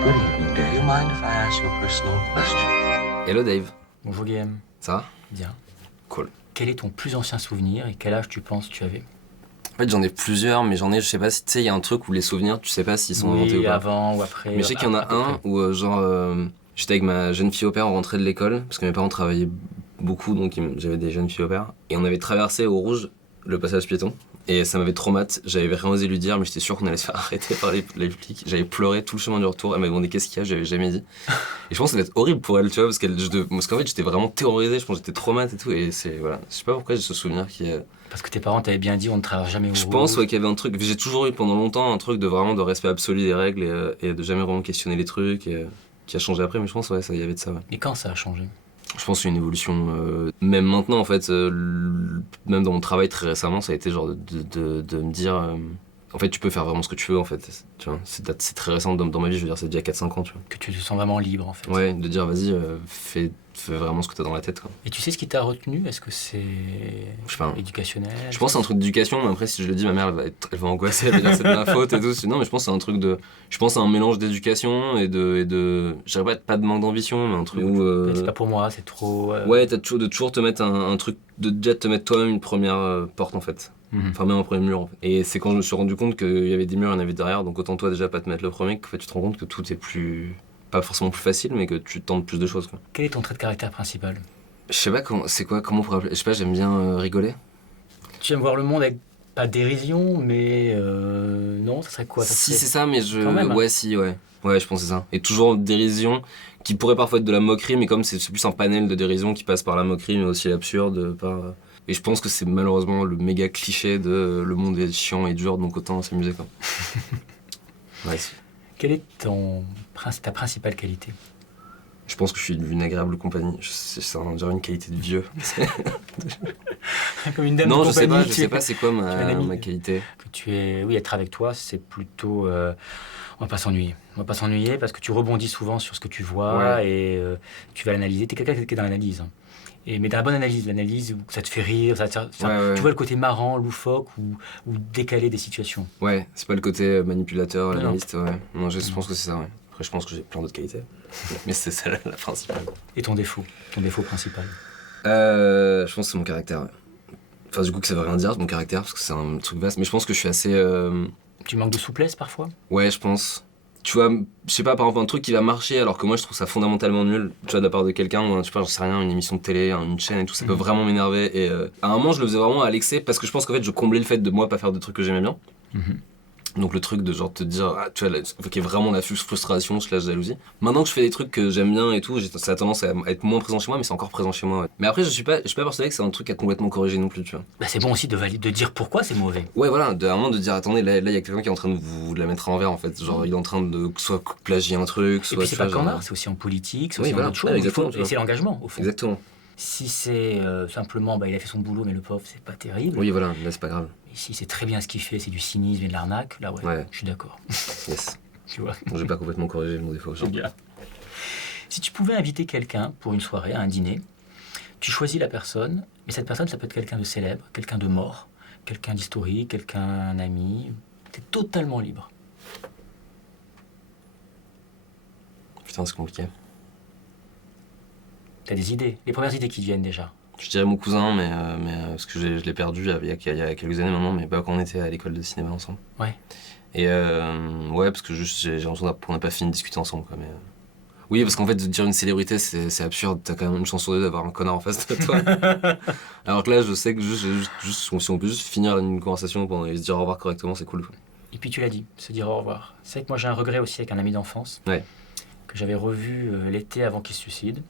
Good evening, Dave. Do you mind if I ask you a personal question? Hello Dave, Bonjour Guillaume. ça va? Bien. Cool. Quel est ton plus ancien souvenir et quel âge tu penses tu avais? En fait j'en ai plusieurs, mais je sais pas si tu sais, il y a un truc où les souvenirs, tu sais pas s'ils sont inventés ou Oui, pas. avant ou après. Mais je sais qu'il y en a un où j'étais avec ma jeune fille au père, on rentrait de l'école, parce que mes parents travaillaient beaucoup, donc j'avais des jeunes filles au père. Et on avait traversé au rouge le passage piéton. Et ça m'avait traumatisé, j'avais rien osé lui dire, mais j'étais sûr qu'on allait se faire arrêter par les flics. J'avais pleuré tout le chemin du retour, elle m'avait demandé qu'est-ce qu'il y a, j'avais jamais dit. Et je pense que ça devait être horrible pour elle, tu vois, parce qu'en fait j'étais vraiment terrorisé, je pense que j'étais traumatisé et tout, et voilà. Je sais pas pourquoi j'ai ce souvenir qui est... Parce que tes parents t'avaient bien dit on ne traverse jamais au rouge. Je pense qu'il y avait un truc, j'ai toujours eu pendant longtemps un truc de respect absolu des règles et de jamais vraiment questionner les trucs, qui a changé après, mais je pense ouais, ça y avait de ça. Ouais. Et quand ça a changé? Je pense que c'est une évolution, même maintenant en fait, même dans mon travail très récemment, ça a été genre de me dire, en fait tu peux faire vraiment ce que tu veux en fait, tu vois, c'est très récent dans ma vie, je veux dire c'est déjà 4-5 ans, tu vois. Que tu te sens vraiment libre en fait. Ouais, de dire vas-y, fais vraiment ce que t'as dans la tête quoi. Et tu sais ce qui t'a retenu? Est-ce que c'est Je sais pas. éducationnel? Je pense que c'est un truc d'éducation, mais après si je le dis, ma mère elle va angoisser, elle va dire c'est de ma faute et tout. Non mais je pense que c'est un truc je pense que c'est un mélange d'éducation et de je dirais pas de manque d'ambition, mais un truc où... C'est pas pour moi, c'est trop... Ouais, t'as toujours te mettre un truc, de déjà te mettre toi-même une première porte en fait. Enfin même un premier mur en fait. Et c'est quand je me suis rendu compte qu'il y avait des murs, il y en avait derrière, donc autant toi déjà pas te mettre le premier, qu'en fait tu te rends compte que tout est plus... Pas forcément plus facile, mais que tu tentes plus de choses quoi. Quel est ton trait de caractère principal? Je sais pas comment on pourrait appeler, je sais pas, j'aime bien rigoler. Tu aimes voir le monde avec, pas dérision, mais non, ça serait quoi ça Si serait... c'est ça, mais Quand même, hein. ouais si, ouais. Ouais, je pense que c'est ça. Et toujours dérision, qui pourrait parfois être de la moquerie, mais comme c'est plus un panel de dérision qui passe par la moquerie, mais aussi l'absurde, par... Et je pense que c'est malheureusement le méga cliché de le monde est chiant et dur, donc autant s'amuser quoi. Ouais. Quelle est ta principale qualité? Je pense que je suis d'une agréable compagnie. Ça on dirait une qualité de vieux. Comme une dame Non, de compagnie. je sais pas c'est quoi ma qualité. Que tu es... Oui, être avec toi, c'est plutôt... on va pas s'ennuyer. On va pas s'ennuyer parce que tu rebondis souvent sur ce que tu vois Ouais. et tu vas l'analyser. T'es quelqu'un qui est dans l'analyse. Hein. Mais dans la bonne analyse, l'analyse où ça te fait rire, Ouais. tu vois le côté marrant, loufoque ou décalé des situations. Ouais, c'est pas le côté manipulateur, Non. analyste, ouais. Non, je pense que c'est ça, ouais. Après, je pense que j'ai plein d'autres qualités. Mais c'est ça la principale. Et ton défaut principal? Je pense que c'est mon caractère, ouais. Enfin, du coup, que ça veut rien dire, mon caractère, parce que c'est un truc vaste. Mais je pense que je suis assez... Tu manques de souplesse parfois? Ouais, je pense. Tu vois, je sais pas, par exemple, un truc qui va marcher, alors que moi, je trouve ça fondamentalement nul, tu vois, de la part de quelqu'un, ou, tu vois, j'en sais rien, une émission de télé, une chaîne et tout, ça peut vraiment m'énerver. Et à un moment, je le faisais vraiment à l'excès, parce que je pense qu'en fait, je comblais le fait de moi pas faire de trucs que j'aimais bien. Donc le truc de genre te dire, tu vois, qu'il y ait vraiment la frustration / jalousie. Maintenant que je fais des trucs que j'aime bien et tout, ça a tendance à être moins présent chez moi, mais c'est encore présent chez moi. Ouais. Mais après, je suis pas persuadé que c'est un truc à complètement corriger non plus, tu vois. Bah, c'est bon aussi de dire pourquoi c'est mauvais. Ouais, voilà, à un moment de dire, attendez, là, il y a quelqu'un qui est en train de vous la mettre à l'envers, en fait. Genre, il est en train de soit plagier un truc, soit... Et puis c'est pas qu'en art, c'est aussi en politique, c'est aussi en d'autres choses. Exactement, Et c'est l'engagement, au fond. Exactement. Si c'est simplement, il a fait son boulot, mais le pauvre, c'est pas terrible. Oui, voilà, là, c'est pas grave. Ici, c'est très bien ce qu'il fait, c'est du cynisme et de l'arnaque. Là, Ouais. je suis d'accord. Yes. Tu vois. Je vais pas complètement corriger mon défaut. Genre. Bien. Si tu pouvais inviter quelqu'un pour une soirée, à un dîner, tu choisis la personne, mais cette personne, ça peut être quelqu'un de célèbre, quelqu'un de mort, quelqu'un d'historique, un ami. T'es totalement libre. Putain, c'est compliqué. T'as des idées, les premières idées qui te viennent déjà. Je dirais mon cousin, mais parce que je l'ai perdu il y a quelques années maintenant, mais pas quand on était à l'école de cinéma ensemble. Ouais. Et ouais, parce que juste j'ai l'impression qu'on n'a pas fini de discuter ensemble, quoi. Mais, oui, parce qu'en fait, de dire une célébrité, c'est absurde. T'as quand même une chance sur deux d'avoir un connard en face de toi. Alors que là, je sais que si on peut juste finir une conversation et se dire au revoir correctement, c'est cool, quoi. Et puis tu l'as dit, se dire au revoir. C'est vrai que moi j'ai un regret aussi avec un ami d'enfance Ouais. que j'avais revu l'été avant qu'il se suicide.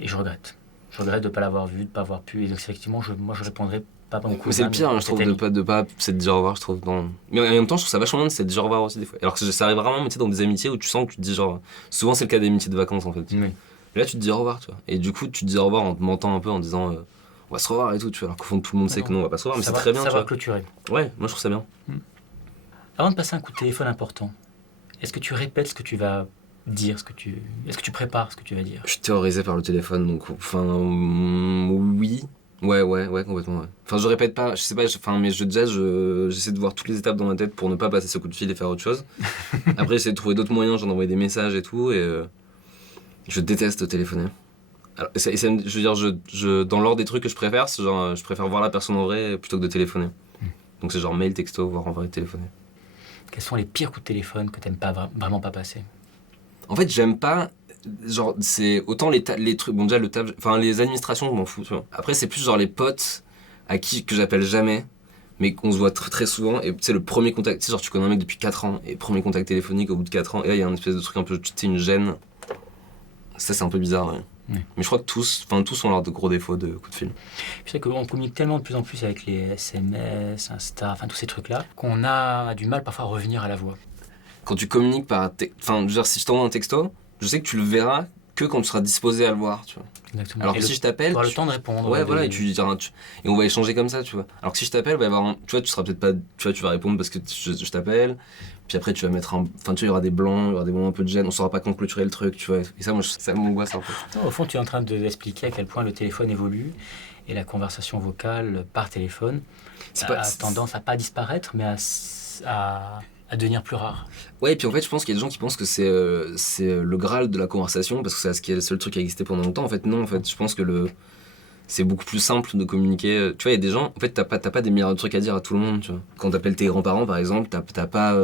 Et je regrette. Je regrette de ne pas l'avoir vu, de ne pas avoir pu. Et donc, effectivement, moi, je répondrais pas mon cousin. Mais c'est le pire, hein, je trouve, de pas c'est de dire au revoir, je trouve. Mais en même temps, je trouve ça vachement bien de se dire au revoir aussi, des fois. Alors que ça arrive vraiment, mais tu sais, dans des amitiés où tu sens que tu te dis genre... Souvent, c'est le cas des amitiés de vacances, en fait. Oui. Mais là, tu te dis au revoir, tu vois. Et du coup, tu te dis au revoir en te mentant un peu, en disant... on va se revoir et tout, tu vois. Alors qu'au fond, tout le monde sait que non, on va pas se revoir, mais c'est très bien, tu vois. Clôturer. Ouais, moi, je trouve ça bien. Avant de passer un coup de téléphone important, est-ce que tu répètes ce que tu vas dire, est-ce que tu prépares ce que tu vas dire? Je suis terrorisé par le téléphone, donc enfin oui, Ouais, complètement, ouais. Enfin, je répète pas, je sais pas, mais j'essaie de voir toutes les étapes dans ma tête pour ne pas passer ce coup de fil et faire autre chose. Après, j'essaie de trouver d'autres moyens, genre d'envoyer des messages et tout, et je déteste téléphoner. Alors, je veux dire, dans l'ordre des trucs que je préfère, c'est genre, je préfère voir la personne en vrai plutôt que de téléphoner. Donc c'est genre mail, texto, voire en vrai téléphoner. Quels sont les pires coups de téléphone que t'aimes pas vraiment pas passer? En fait, j'aime pas. Genre, c'est autant les trucs. Bon, déjà, enfin, les administrations, je m'en fous, tu vois. Après, c'est plus genre les potes que j'appelle jamais, mais qu'on se voit très, très souvent. Et tu sais, le premier contact. Tu sais, genre, tu connais un mec depuis 4 ans, et premier contact téléphonique au bout de 4 ans, et là, il y a un espèce de truc un peu. Tu sais, une gêne. Ça, c'est un peu bizarre, ouais. Ouais. Mais je crois que tous ont leurs de gros défauts de coups de fil. Je sais qu'on communique tellement de plus en plus avec les SMS, Insta, enfin tous ces trucs-là, qu'on a du mal parfois à revenir à la voix. Quand tu communiques enfin, je veux dire, si je t'envoie un texto, je sais que tu le verras que quand tu seras disposé à le voir, tu vois. Exactement. Alors que si je t'appelle, tu auras le temps de répondre. Ouais, voilà, et et on va échanger comme ça, tu vois. Alors que si je t'appelle, tu vois, tu seras peut-être pas, tu vois, tu vas répondre parce que je t'appelle, puis après tu vas mettre enfin, tu vois, il y aura des blancs, il y aura des moments un peu de gêne, on saura pas quand clôturer le truc, tu vois. Et ça, moi, ça m'angoisse un peu. Non, au fond, tu es en train d'expliquer à quel point le téléphone évolue et la conversation vocale par téléphone a tendance à pas disparaître, mais à devenir plus rare. Ouais, et puis en fait, je pense qu'il y a des gens qui pensent que c'est le Graal de la conversation parce que c'est ce qui est le seul truc qui a existé pendant longtemps. En fait, non, en fait, je pense que c'est beaucoup plus simple de communiquer. Tu vois, il y a des gens, en fait, t'as pas des milliards de trucs à dire à tout le monde, tu vois. Quand t'appelles tes grands-parents, par exemple, t'as pas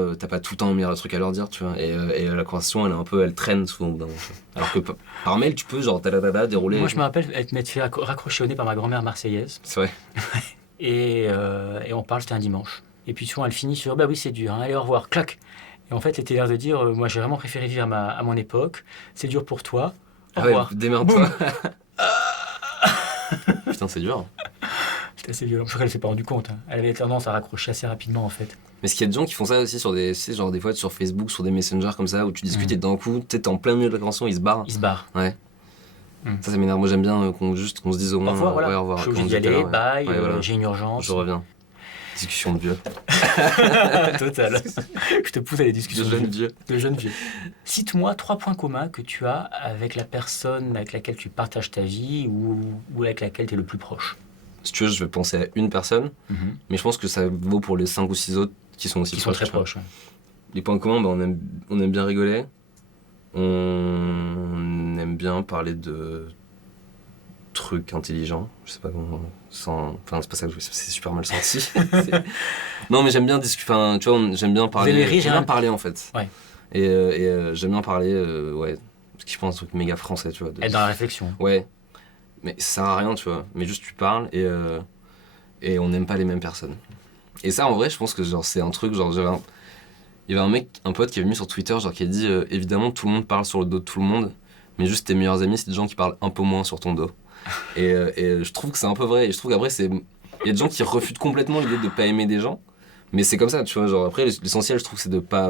tout le temps un milliard de trucs à leur dire, tu vois. Et la conversation, elle traîne souvent au bout d'un moment, tu vois. Alors que par mail, tu peux, genre, dérouler. Moi, je me rappelle m'être fait raccrocher au nez par ma grand-mère marseillaise. C'est vrai. Et on parle, c'était un dimanche. Et puis souvent, elle finit sur « Bah oui, c'est dur, hein, allez, au revoir, clac !» Et en fait, elle était l'air de dire « Moi, j'ai vraiment préféré vivre à mon époque, c'est dur pour toi, au revoir. » Démerde-toi. Putain, c'est dur. C'était assez violent. Je crois qu'elle s'est pas rendue compte. Hein. Elle avait tendance à raccrocher assez rapidement, en fait. Mais est-ce qu'il y a des gens qui font ça aussi sur des fois sur Facebook, sur des messengers comme ça, où tu discutes et d'un coup, tu es en plein milieu de la conversation, ils se barrent. Ils se barrent. Ouais. Ça m'énerve. Moi, j'aime bien qu'on se dise au moins au revoir, voilà. Ouais, au revoir. Je suis obligé d'y aller, bye, voilà. J'ai une urgence. Je reviens. Discussion de vieux. Total. Je te pousse à les discussions de jeunes vieux. Cite-moi 3 points communs que tu as avec la personne avec laquelle tu partages ta vie ou avec laquelle tu es le plus proche. Si tu veux, je vais penser à une personne, mais je pense que ça vaut pour les 5 ou 6 autres qui sont aussi très proches. Ouais. Les points communs, on aime bien rigoler, on aime bien parler de trucs intelligents, je sais pas comment, enfin c'est pas ça que c'est super mal sorti. Non mais j'aime bien discuter, enfin tu vois, j'aime bien parler, parler en fait. Ouais. Et j'aime bien parler, ouais, parce que je pense un truc méga français, tu vois. Être dans la réflexion. Ouais, mais ça sert à rien, tu vois, mais juste tu parles et on n'aime pas les mêmes personnes. Et ça en vrai, je pense que genre c'est un truc, genre il y avait un pote qui avait mis sur Twitter, genre qui a dit évidemment tout le monde parle sur le dos de tout le monde, mais juste tes meilleurs amis c'est des gens qui parlent un peu moins sur ton dos. Et je trouve que c'est un peu vrai, et je trouve qu'après il y a des gens qui refutent complètement l'idée de pas aimer des gens, mais c'est comme ça, tu vois, genre après l'essentiel je trouve c'est de pas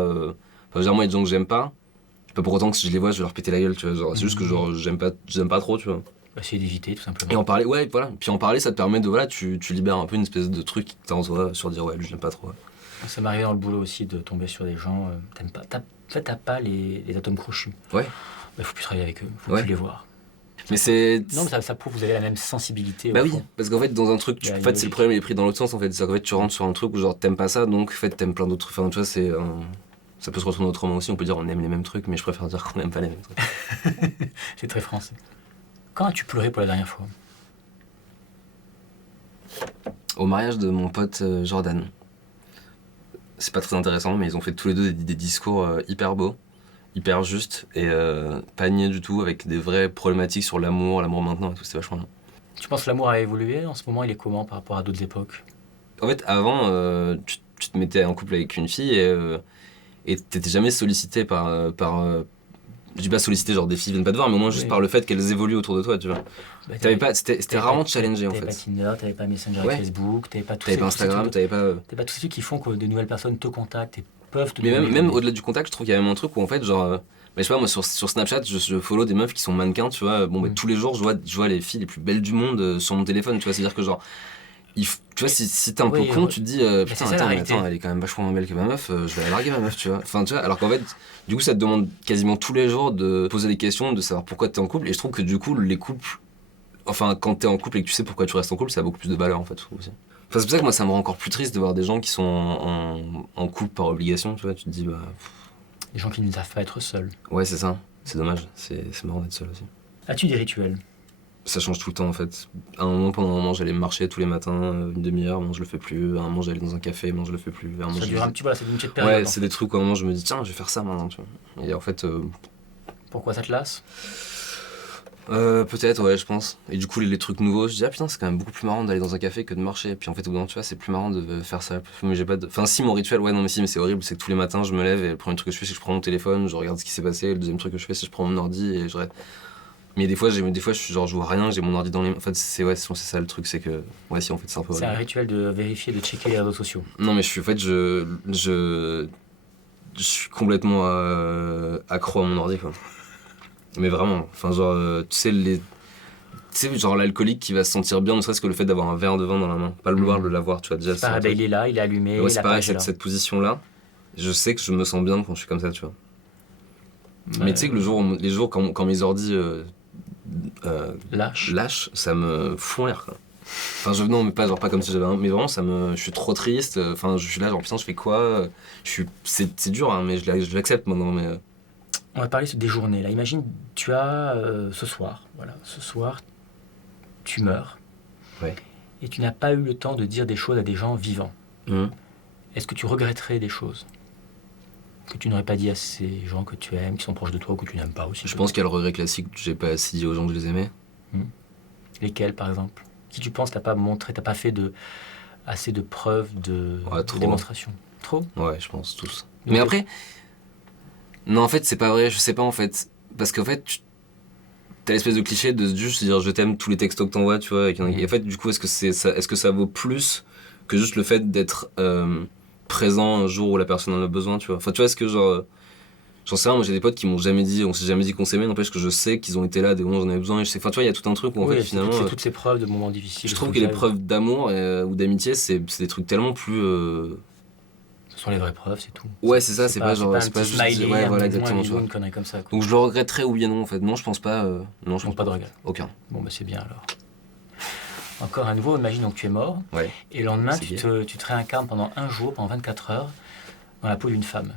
genre moi il y a des gens que j'aime pas pour autant que si je les vois je vais leur péter la gueule, tu vois, genre c'est juste que genre j'aime pas trop, tu vois. Essayer d'éviter tout simplement. Et en parler, ouais voilà, puis en parler ça te permet de, voilà, tu libères un peu une espèce de truc qui t'en toi sur dire ouais lui je l'aime pas trop. Ouais. Ça m'arrive dans le boulot aussi de tomber sur des gens, t'aimes pas, t'as pas les atomes crochus. Ouais. Faut plus travailler avec eux, faut plus les voir. Mais c'est... Non, mais ça prouve que vous avez la même sensibilité. Bah oui, parce qu'en fait, dans un truc, en fait, c'est le problème, il est pris dans l'autre sens, en fait. C'est qu'en fait, tu rentres sur un truc où genre t'aimes pas ça, donc en fait, t'aimes plein d'autres trucs. Enfin, tu vois, ça peut se retourner autrement aussi, on peut dire on aime les mêmes trucs, mais je préfère dire qu'on n'aime pas les mêmes trucs. C'est très français. Quand as-tu pleuré pour la dernière fois? Au mariage de mon pote Jordan. C'est pas très intéressant, mais ils ont fait tous les deux des discours hyper beaux, hyper justes, et pas niais du tout, avec des vraies problématiques sur l'amour maintenant et tout, c'était vachement bien. Tu penses que l'amour a évolué? En ce moment, il est comment par rapport à d'autres époques? En fait, avant, tu te mettais en couple avec une fille et t'étais jamais sollicité par je dis pas sollicité, genre des filles viennent pas te voir, mais au moins juste par le fait qu'elles évoluent autour de toi, tu vois. Bah, c'était rarement challengé en fait. T'avais pas Tinder, t'avais pas Messenger, Facebook, t'avais pas pas Instagram, t'avais pas tous ceux qui font que de nouvelles personnes te contactent et peuvent te. Mais même au-delà du contact, je trouve qu'il y a même un truc où en fait, genre, je sais pas, moi sur Snapchat, je follow des meufs qui sont mannequins, tu vois. Bon, tous les jours, je vois les filles les plus belles du monde sur mon téléphone, tu vois. C'est-à-dire que genre, tu vois, si t'es un peu con, tu te dis putain, attends, elle est quand même vachement moins belle que ma meuf, je vais la larguer ma meuf, tu vois. Enfin, tu vois, alors qu'en fait, du coup, ça te demande quasiment tous les jours de poser des questions, de savoir pourquoi t'es en couple. Et je trouve que du coup, les couples Enfin, quand t'es en couple et que tu sais pourquoi tu restes en couple, ça a beaucoup plus de valeur en fait, je trouve aussi. Enfin, c'est pour ça que moi ça me rend encore plus triste de voir des gens qui sont en couple par obligation, tu vois. Tu te dis, bah. Les gens qui ne savent pas être seuls. Ouais, c'est ça. C'est dommage. C'est marrant d'être seul aussi. As-tu des rituels? Ça change tout le temps en fait. À un moment, pendant un moment, j'allais marcher tous les matins, une demi-heure, bon, je le fais plus. À un moment, j'allais dans un café, bon, je le fais plus. À un moment, Ça je dure faisais- un petit peu, c'est une petite période. Ouais, c'est des trucs où à un moment, je me dis, tiens, je vais faire ça maintenant, tu vois. Et en fait, Pourquoi ça te lasse? peut-être, ouais, je pense. Et du coup, les trucs nouveaux, je dis, ah putain, c'est quand même beaucoup plus marrant d'aller dans un café que de marcher. Et puis en fait, au bout d'un moment, tu vois, c'est plus marrant de faire ça. Mais j'ai pas de. Enfin, si, mon rituel, ouais, non, mais si, mais c'est horrible, c'est que tous les matins, je me lève et le premier truc que je fais, c'est que je prends mon téléphone, je regarde ce qui s'est passé. Le deuxième truc que je fais, c'est que je prends mon ordi et je reste. Mais des fois, je suis genre, je vois rien, j'ai mon ordi dans les mains. En fait, c'est ça le truc, c'est que. Ouais, si, en fait, c'est un peu C'est un horrible. rituel de vérifier, de checker les réseaux sociaux. Non, mais je suis, en fait, je suis complètement accro à mon ordi, quoi. Mais vraiment, enfin, genre, tu sais, genre l'alcoolique qui va se sentir bien, ne serait-ce que le fait d'avoir un verre de vin dans la main. Pas le vouloir le l'avoir, tu vois, déjà. C'est pareil, un truc. il est là, il est allumé, Ouais, c'est la pareil, page est là. cette position-là, je sais que je me sens bien quand je suis comme ça, tu vois. Ouais. Mais tu sais que les jours quand mes ordis Lâche. lâchent, ça me fout en l'air, quoi. Enfin, non, mais pas, genre, pas comme si j'avais un. Mais vraiment, je suis trop triste. Enfin, je suis là, genre, putain, je fais quoi? C'est dur, hein, mais je l'accepte maintenant. Mais On va parler des journées. Là, imagine, tu as ce soir, tu meurs. Ouais. Et tu n'as pas eu le temps de dire des choses à des gens vivants. Mhm. Est-ce que tu regretterais des choses que tu n'aurais pas dit à ces gens que tu aimes, qui sont proches de toi ou que tu n'aimes pas aussi? Je pense qu'il y a le regret classique que j'ai pas assez dit aux gens que je les aimais. Lesquels, par exemple? Qui tu penses t'as pas montré, t'as pas fait assez de preuves, de Trop. démonstration? Trop? Ouais, je pense, tous. Donc, Mais après, non, en fait, c'est pas vrai, je sais pas en fait. Parce qu'en fait, t'as l'espèce de cliché de juste dire je t'aime tous les textos que t'envoies, tu vois. Et en fait, du coup, est-ce que ça vaut plus que juste le fait d'être présent un jour où la personne en a besoin, tu vois. Enfin, tu vois, est-ce que genre. J'en sais rien, moi j'ai des potes qui m'ont jamais dit, on s'est jamais dit qu'on s'aimait, n'empêche que je sais qu'ils ont été là des moments où j'en avais besoin. Et je sais, enfin, tu vois, il y a tout un truc où en oui, fait, c'est finalement. toutes ces preuves de moments difficiles. Je trouve de que les trucs preuves d'amour ou d'amitié, c'est des trucs tellement plus. Ce sont les vraies preuves, c'est tout. Ouais, c'est ça, c'est pas genre. un C'est pas petit juste. smiley, Ouais, un voilà, petit exactement, mot, tu vois. une connerie comme ça, quoi. Donc je le regretterais oui et non en fait. Non, je pense pas. Non, je Donc pense pas de regret. Aucun. Bon, bah c'est bien alors. Encore à nouveau, imagine donc tu es mort, Ouais. et le lendemain C'est tu te réincarnes pendant un jour, pendant 24 heures, dans la peau d'une femme.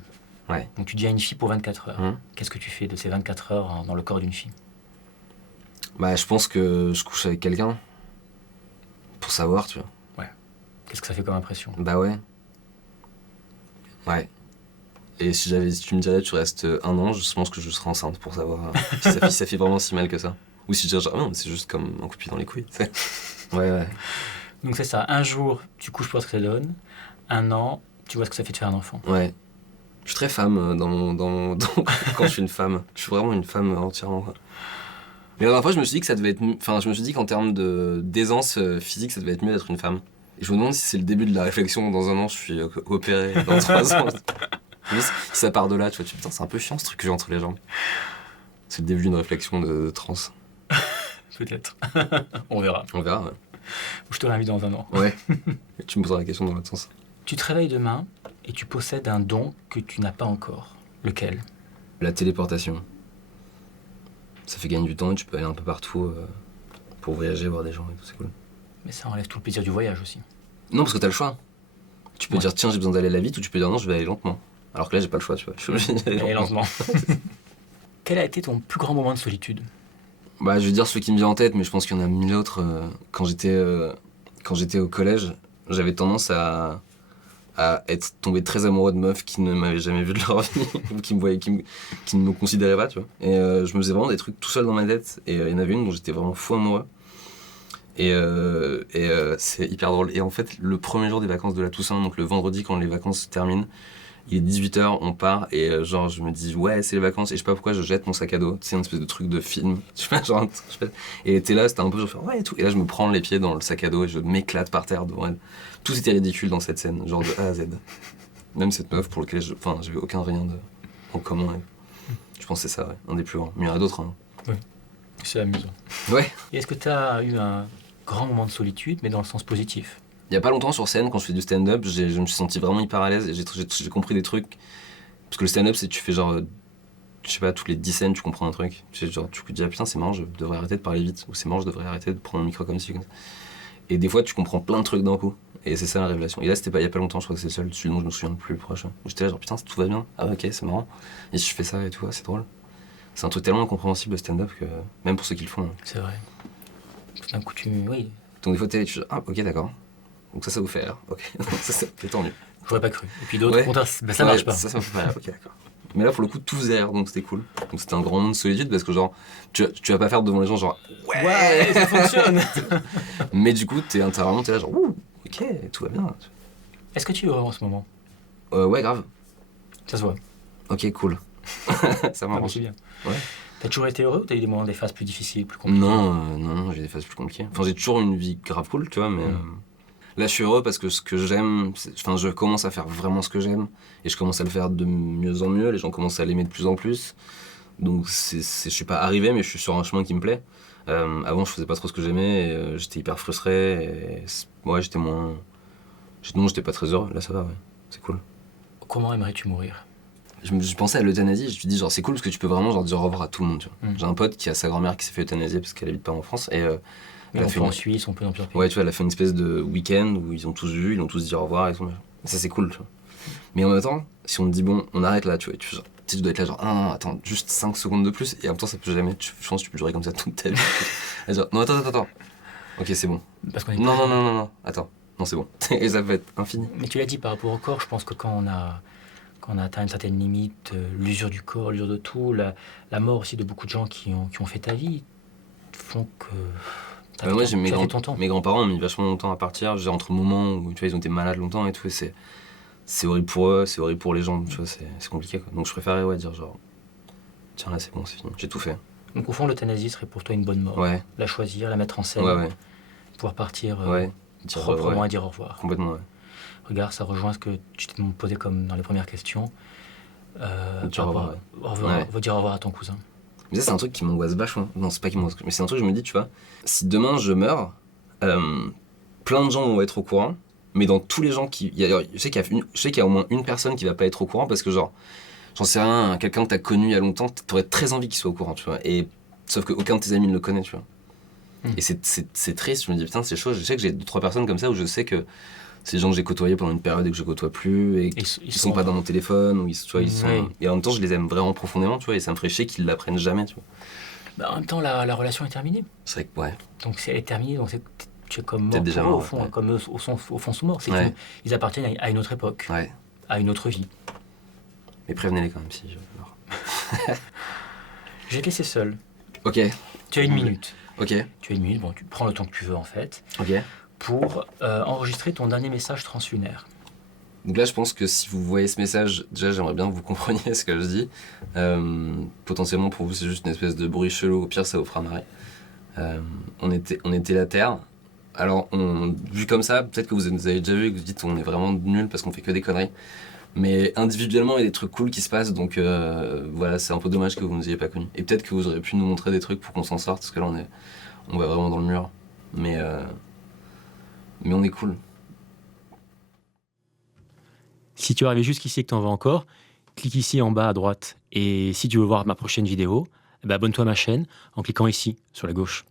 Ouais. Donc tu deviens une fille pour 24 heures. Hum. Qu'est-ce que tu fais de ces 24 heures dans le corps d'une fille? Bah, je pense que je couche avec quelqu'un. Pour savoir, tu vois. Qu'est-ce que ça fait comme impression? Bah ouais. Ouais. Et si tu me dirais tu restes un an, je pense que je serais enceinte pour savoir si ça fait vraiment si mal que ça. Ou si je dirais genre, ah non, c'est juste comme un coup de pied dans les couilles, tu sais. Ouais. Donc c'est ça, un jour tu couches pour ce que ça donne, un an tu vois ce que ça fait de faire un enfant. Ouais. Je suis très femme quand je suis une femme. Je suis vraiment une femme entièrement, quoi. Mais la dernière fois, je me suis dit que ça devait être. Enfin, je me suis dit qu'en termes d'aisance physique, ça devait être mieux d'être une femme. Et je me demande si c'est le début de la réflexion. Dans un an, je suis opéré. Dans 3 ans. Juste, si ça part de là, tu vois, putain, c'est un peu chiant ce truc que j'ai entre les jambes. C'est le début d'une réflexion de trans. Peut-être. On verra. On verra, ouais. Je te réinvite dans un an. Ouais. Et tu me poseras la question dans l'autre sens. Tu te réveilles demain et tu possèdes un don que tu n'as pas encore. Lequel? La téléportation. Ça fait gagner du temps et tu peux aller un peu partout pour voyager, voir des gens et tout, c'est cool. Mais ça enlève tout le plaisir du voyage aussi. Non, parce que t'as le choix. Tu peux Ouais. dire, tiens, j'ai besoin d'aller à la vite, ou tu peux dire, non, je vais aller lentement. Alors que là, j'ai pas le choix, tu vois. Je suis obligé d'y aller Et lentement. lentement. Quel a été ton plus grand moment de solitude? Bah, je vais dire celui qui me vient en tête, mais je pense qu'il y en a 1000 autres. Quand j'étais au collège, j'avais tendance à être tombé très amoureux de meufs qui ne m'avaient jamais vu de leur vie, ou qui ne me considéraient pas, tu vois. Et je me faisais vraiment des trucs tout seul dans ma tête, et il y en avait une dont j'étais vraiment fou amoureux. Et c'est hyper drôle. Et en fait, le premier jour des vacances de la Toussaint, donc le vendredi quand les vacances se terminent, il est 18h, on part, et genre je me dis ouais, c'est les vacances, et je sais pas pourquoi je jette mon sac à dos, c'est une espèce de truc de film, je sais pas, genre, et t'es là, c'était un peu genre ouais et tout, et là je me prends les pieds dans le sac à dos et je m'éclate par terre devant elle. Tout était ridicule dans cette scène, genre de A à Z. Même cette meuf pour laquelle j'avais aucun rien en commun. Je pense que c'est ça, ouais, un des plus grands. Mais il y en a d'autres, hein. C'est amusant. Ouais. Et est-ce que tu as eu un grand moment de solitude, mais dans le sens positif? Il y a pas longtemps sur scène, quand je fais du stand-up, je me suis senti vraiment hyper à l'aise et j'ai compris des trucs. Parce que le stand-up, c'est tu je sais pas, toutes les 10 scènes, tu comprends un truc. Tu sais, genre, tu te dis, ah putain, c'est marrant, je devrais arrêter de parler vite. Ou c'est marrant, je devrais arrêter de prendre un micro comme ci, comme ça. Et des fois, tu comprends plein de trucs d'un coup. Et c'est ça la révélation. Et là, c'était pas il y a pas longtemps, je crois que c'est le seul, celui dont je me souviens le plus proche. Où j'étais là, genre, putain, tout va bien. Ah, ok, c'est marrant. Et si je fais ça et tout, c'est drôle. C'est un truc tellement incompréhensible, le stand-up, que même pour ceux qui le font. C'est vrai. Tout d'un coup, oui. Donc, des fois, tu dis, ah, ok, d'accord. Donc, ça vous fait rire. Ok, ça, c'est tant mieux. J'aurais pas cru. Et puis d'autres, Ouais. ça marche pas. Ça me fait rire, ok, d'accord. Mais là, pour le coup, tout faisait rire, donc c'était cool. Donc, c'était un grand moment de solitude parce que, genre, tu vas pas faire devant les gens, genre, Ouais, ça fonctionne. Mais du coup, t'es vraiment là, genre, ouh, ok, tout va bien. Est-ce que tu es heureux en ce moment? Ouais, grave. Ça se voit. Ok, cool. Ça Ah, bah, m'arrange. c'est bien. Ouais. T'as toujours été heureux ou t'as eu des moments, des phases plus difficiles, plus compliquées? Non, j'ai des phases plus compliquées. Enfin, j'ai toujours une vie grave cool, tu vois, mais là, je suis heureux parce que ce que j'aime, enfin, je commence à faire vraiment ce que j'aime et je commence à le faire de mieux en mieux. Les gens commencent à l'aimer de plus en plus. Donc, je suis pas arrivé, mais je suis sur un chemin qui me plaît. Avant, je faisais pas trop ce que j'aimais et j'étais hyper frustré. Et ouais, j'étais moins. Non, j'étais pas très heureux. Là, ça va, ouais. C'est cool. Comment aimerais-tu mourir? Je pensais à l'euthanasie, je me suis dit, genre, c'est cool parce que tu peux vraiment genre, dire au revoir à tout le monde. Tu vois. Mm. J'ai un pote qui a sa grand-mère qui s'est fait euthanasier parce qu'elle habite pas en France. Et Mais elle a on fait peut en une... Suisse, on peut dans plusieurs pays. Ouais, tu vois, elle a fait une espèce de week-end où ils ont tous vu, ils ont tous dit au revoir et tout. Ça, c'est cool, tu vois. Mais en même temps, si on te dit, bon, on arrête là, tu vois, tu dois être là, genre, ah non, attends, juste 5 secondes de plus, et en même temps, ça peut jamais, je pense que tu peux durer comme ça toute ta vie. Et genre, non, attends. Ok, c'est bon. Parce qu'on est Non, attends. Non, c'est bon. Et ça peut être infini. Mais tu l'as dit par rapport au corps, je pense que quand on a atteint une certaine limite, l'usure du corps, l'usure de tout, la mort aussi de beaucoup de gens qui ont fait ta vie, font que t'as Moi, fait ton temps. mes grands-parents ont mis vachement longtemps à partir, je veux dire, entre le moment où tu vois, ils ont été malades longtemps et tout, et c'est horrible pour eux, c'est horrible pour les gens, tu vois, c'est compliqué, quoi. Donc je préférais dire genre, tiens là c'est bon, c'est fini, j'ai tout fait. Donc au fond, l'euthanasie serait pour toi une bonne mort. Ouais, La choisir, la mettre en scène, ouais, pouvoir partir ouais. Dire, proprement ouais, et dire au revoir. complètement, ouais. Regarde, ça rejoint ce que tu t'es posé comme dans les premières questions. Dire au revoir, ouais. Dire au revoir à ton cousin. Mais ça, c'est un truc qui m'angoisse vachement. Non, c'est pas qui m'angoisse, mais c'est un truc que je me dis, tu vois, si demain je meurs, plein de gens vont être au courant, mais dans tous les gens qui. Je sais qu'il y a au moins une personne qui va pas être au courant parce que, genre, j'en sais rien, quelqu'un que t'as connu il y a longtemps, t'aurais très envie qu'il soit au courant, tu vois. Et sauf qu'aucun de tes amis ne le connaît, tu vois. Et c'est triste, je me dis, putain, c'est chaud. Je sais que j'ai 2-3 personnes comme ça où je sais que c'est des gens que j'ai côtoyés pendant une période et que je côtoie plus et ils sont pas dans mon téléphone ou tu vois, ils sont... Et en même temps je les aime vraiment profondément, tu vois, et ça me ferait chier qu'ils l'apprennent jamais, tu vois. Bah, en même temps, la relation est terminée. C'est vrai que ouais. Donc si elle est terminée, donc tu es comme mort Peut-être déjà pour eux, mort, au fond, ouais. comme eux au fond sont morts. C'est Ouais. qu'ils appartiennent à une autre époque, Ouais. à une autre vie. Mais prévenez-les quand même si je meurs. Je vais te laisser seul. Ok. Tu as une minute. Ok. Tu as une minute, bon, tu prends le temps que tu veux en fait, Ok. pour enregistrer ton dernier message translunaire. Donc là je pense que si vous voyez ce message, déjà j'aimerais bien que vous compreniez ce que je dis. Potentiellement pour vous c'est juste une espèce de bruit chelou, au pire ça vous fera marrer. On était la Terre. Alors vu comme ça, peut-être que vous avez déjà vu et que vous dites on est vraiment nuls parce qu'on fait que des conneries. Mais individuellement il y a des trucs cool qui se passent, donc voilà, c'est un peu dommage que vous ne nous ayez pas connus. Et peut-être que vous auriez pu nous montrer des trucs pour qu'on s'en sorte, parce que là on va vraiment dans le mur. Mais on est cool. Si tu es arrivé jusqu'ici et que tu en veux encore, clique ici en bas à droite. Et si tu veux voir ma prochaine vidéo, abonne-toi à ma chaîne en cliquant ici sur la gauche.